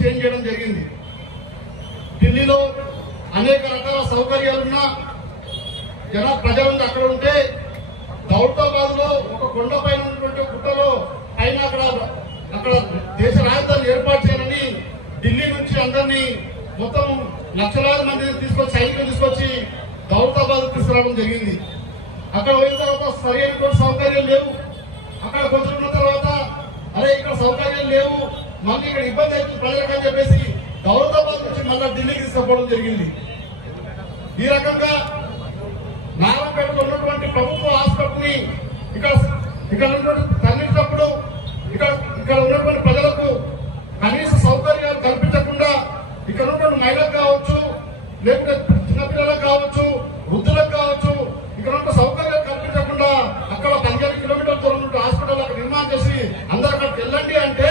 Change చేయడం జరిగింది. ఢిల్లీలో అనేక రకాల సౌకర్యాలున్నా ప్రజలంతా అక్కడ ఉంటే దౌలతాబాద్ లో ఒక కొండపైన ఉన్నటువంటి గుట్టలో పైన అక్కడ దేశ రాజధాని ఏర్పాటు చేయాలని ఢిల్లీ నుంచి అందరినీ మొత్తం లక్షలాది మందిని తీసుకొచ్చి సైనికులు తీసుకొచ్చి దౌలతాబాద్ తీసుకురావడం జరిగింది. అక్కడ పోయిన తర్వాత సరైనటువంటి సౌకర్యాలు లేవు. అక్కడ కొంచెం ఉన్న తర్వాత అరే ఇక్కడ సౌకర్యాలు లేవు, మళ్ళీ ఇక్కడ ఇబ్బంది అవుతుంది ప్రజలకు అని చెప్పేసి దౌలతాబాద్ నుంచి మళ్ళీ ఢిల్లీకి తీసుకుపోవడం జరిగింది. ఈ రకంగా నారాయణపేటలో ఉన్నటువంటి ప్రభుత్వ హాస్పిటల్ ని ఇక్కడ తరలించినప్పుడు ఇక్కడ ఉన్నటువంటి ప్రజలకు కనీస సౌకర్యాలు కల్పించకుండా ఇక్కడ ఉన్నటువంటి మహిళలకు కావచ్చు, లేకుంటే చిన్నపిల్లలకు కావచ్చు, వృద్ధులకు కావచ్చు, ఇక్కడ ఉన్న సౌకర్యాలు కల్పించకుండా అక్కడ 15 కిలోమీటర్ల దూరం నుండి హాస్పిటల్ అక్కడ నిర్మాణం చేసి అందరూ అక్కడికి వెళ్ళండి అంటే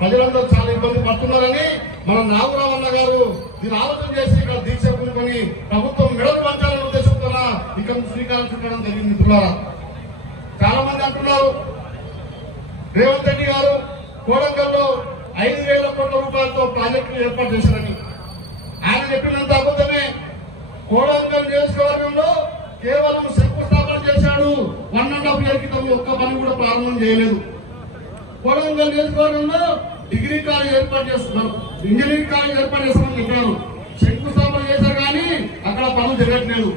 ప్రజలందరూ చాలా ఇబ్బంది పడుతున్నారని మన నాగరామన్న గారు దీన్ని ఆలోచన చేసి ఇక్కడ దీక్ష పూనుకొని ప్రభుత్వం మెడలు పంచాలనే ఉద్దేశంతో ఇక్కడ శ్రీకారం చుట్టడం జరిగింది. మిత్రులారా, చాలా మంది అంటున్నారు రేవంత్ రెడ్డి గారు కోడంగల్లో 5,000 కోట్ల రూపాయలతో ప్రాజెక్టులు ఏర్పాటు చేశారని. ఆయన చెప్పినంత అబద్ధమే. కోడంగల్ నియోజకవర్గంలో కేవలం శంకుస్థాపన చేశాడు. 1.5 year క్రితం ఒక్క పని కూడా ప్రారంభం చేయలేదు. కోడంగల్ నియోజకవర్గంలో డిగ్రీ కాలేజ్ ఏర్పాటు చేస్తున్నారు, ఇంజనీరింగ్ కాలేజ్ ఏర్పాటు చేస్తామని చెప్పారు. శంకుస్థాపన చేశారు కానీ అక్కడ పనులు జరగట్లేదు.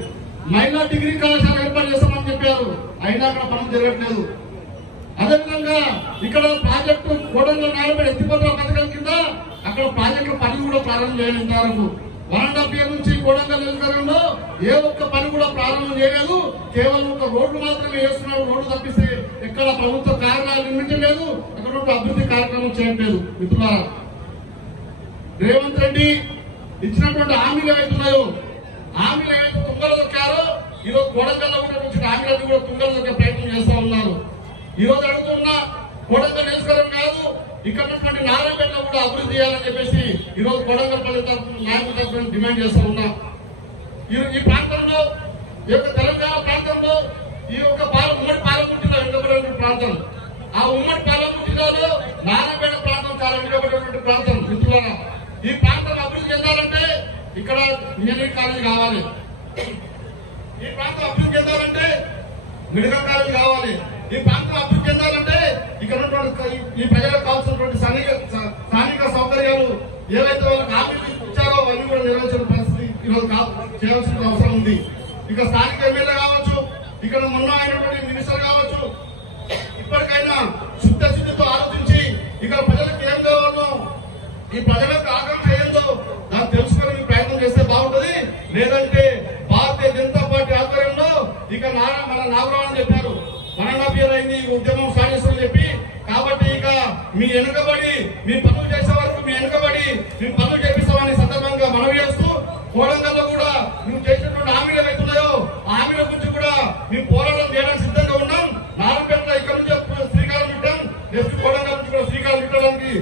మహిళా డిగ్రీ కళాశాల ఏర్పాటు చేస్తామని చెప్పారు, అయినా అక్కడ పనులు జరగట్లేదు. అదేవిధంగా ఇక్కడ ప్రాజెక్టు కోడంగల్ నారాయణపేట ఎత్తిపోతల పథకం కింద అక్కడ ప్రాజెక్టుల పనులు కూడా ప్రారంభం చేయలేదు. వరకు 1.5 year నుంచి కోడంగల్ నియోజకవర్గంలో ఏ ఒక్క పని కూడా ప్రారంభం చేయలేదు. కేవలం ఒక రోడ్లు మాత్రమే వేస్తున్నారు. రోడ్లు తప్పిస్తే ఎక్కడ ప్రభుత్వ కార్యాలయాలు నిర్మించలేదు, అక్కడ అభివృద్ధి కార్యక్రమం చేయట్లేదు. మిత్రులారా, రేవంత్ రెడ్డి ఇచ్చినటువంటి హామీలు ఏవైతున్నాయో హామీలు ఏవైతే తుంగలు దొక్కారో ఈరోజు కోడంగల్లో ఉన్నటువంటి హామీలన్నీ కూడా తుంగలు దొక్కే ప్రయత్నం చేస్తా ఉన్నారు. ఈ రోజు అడుగుతున్నా కోడంగల్ నియోజకవర్గం కాదు, ఇక్కడ ఉన్నటువంటి నారాయణపేటలో కూడా అభివృద్ధి చేయాలని చెప్పేసి ఈ రోజు కోడంగల్ పల్లి నాయకుల తరఫున డిమాండ్ చేస్తా ఉన్నాం. ఈ ప్రాంతంలో ఈ యొక్క తెలంగాణ ప్రాంతంలో ఈ యొక్క ఉమ్మడి పాలమూరు జిల్లా వెనుకబడినటువంటి ప్రాంతం. ఆ ఉమ్మడి పాలమూరు జిల్లాలో నారాయణపేట ప్రాంతం చాలా వెనుకబడినటువంటి ప్రాంతం. మిత్రులారా, ఈ ప్రాంతం అభివృద్ధి చెందాలంటే ఇక్కడ ఇంజనీరింగ్ కాలేజ్ కావాలి. ఈ ప్రాంతం అభివృద్ధి చెందాలంటే మెడికల్ కాలేజ్ కావాలి. ఈ ప్రాంతం అభివృద్ధి చెందాలంటే ఇక్కడ ఉన్నటువంటి ఈ ప్రజలకు కావాల్సినటువంటి స్థానిక సౌకర్యాలు ఏవైతే వాళ్ళకి హామీలు ఇచ్చారో అవన్నీ కూడా నెరవేర్చిన పరిస్థితి ఈరోజు చేయాల్సిన అవసరం ఉంది. ఇక స్థానిక ఎమ్మెల్యే కావచ్చు, ఇక్కడ మొన్న అయినటువంటి మినిస్టర్ కావచ్చు, ఇప్పటికైనా శుద్ధశుద్ధితో ఆలోచించి ఇక్కడ ప్రజలకు ఏం కావాలో, ఈ ప్రజలకు ఆకాంక్ష ఏందో దాన్ని తెలుసుకునే ప్రయత్నం చేస్తే బాగుంటుంది. లేదంటే భారతీయ జనతా పార్టీ ఆధ్వర్యంలో ఇక మన నాగరామన్ చెప్పారు 1.5 year అయింది ఉద్యమం స్టార్ట్ చేస్తామని చెప్పి. కాబట్టి ఇక మీ వెనుకబడి మీ పనులు చేసే వరకు మీ వెనుకబడి మేము పనులు చేపిస్తామని సందర్భంగా మనవి చేస్తూ కోడంగల్లో కూడా నువ్వు చేసినటువంటి హామీలు ఏవైతున్నాయో ఆ హామీల గురించి కూడా మేము పోరాటం చేయడానికి సిద్ధంగా ఉన్నాం. నారాయణపేట ఇక్కడ నుంచి శ్రీకారం చుట్టాం, నెక్స్ట్ కోడంగల్ నుంచి కూడా శ్రీకారం చుట్టడానికి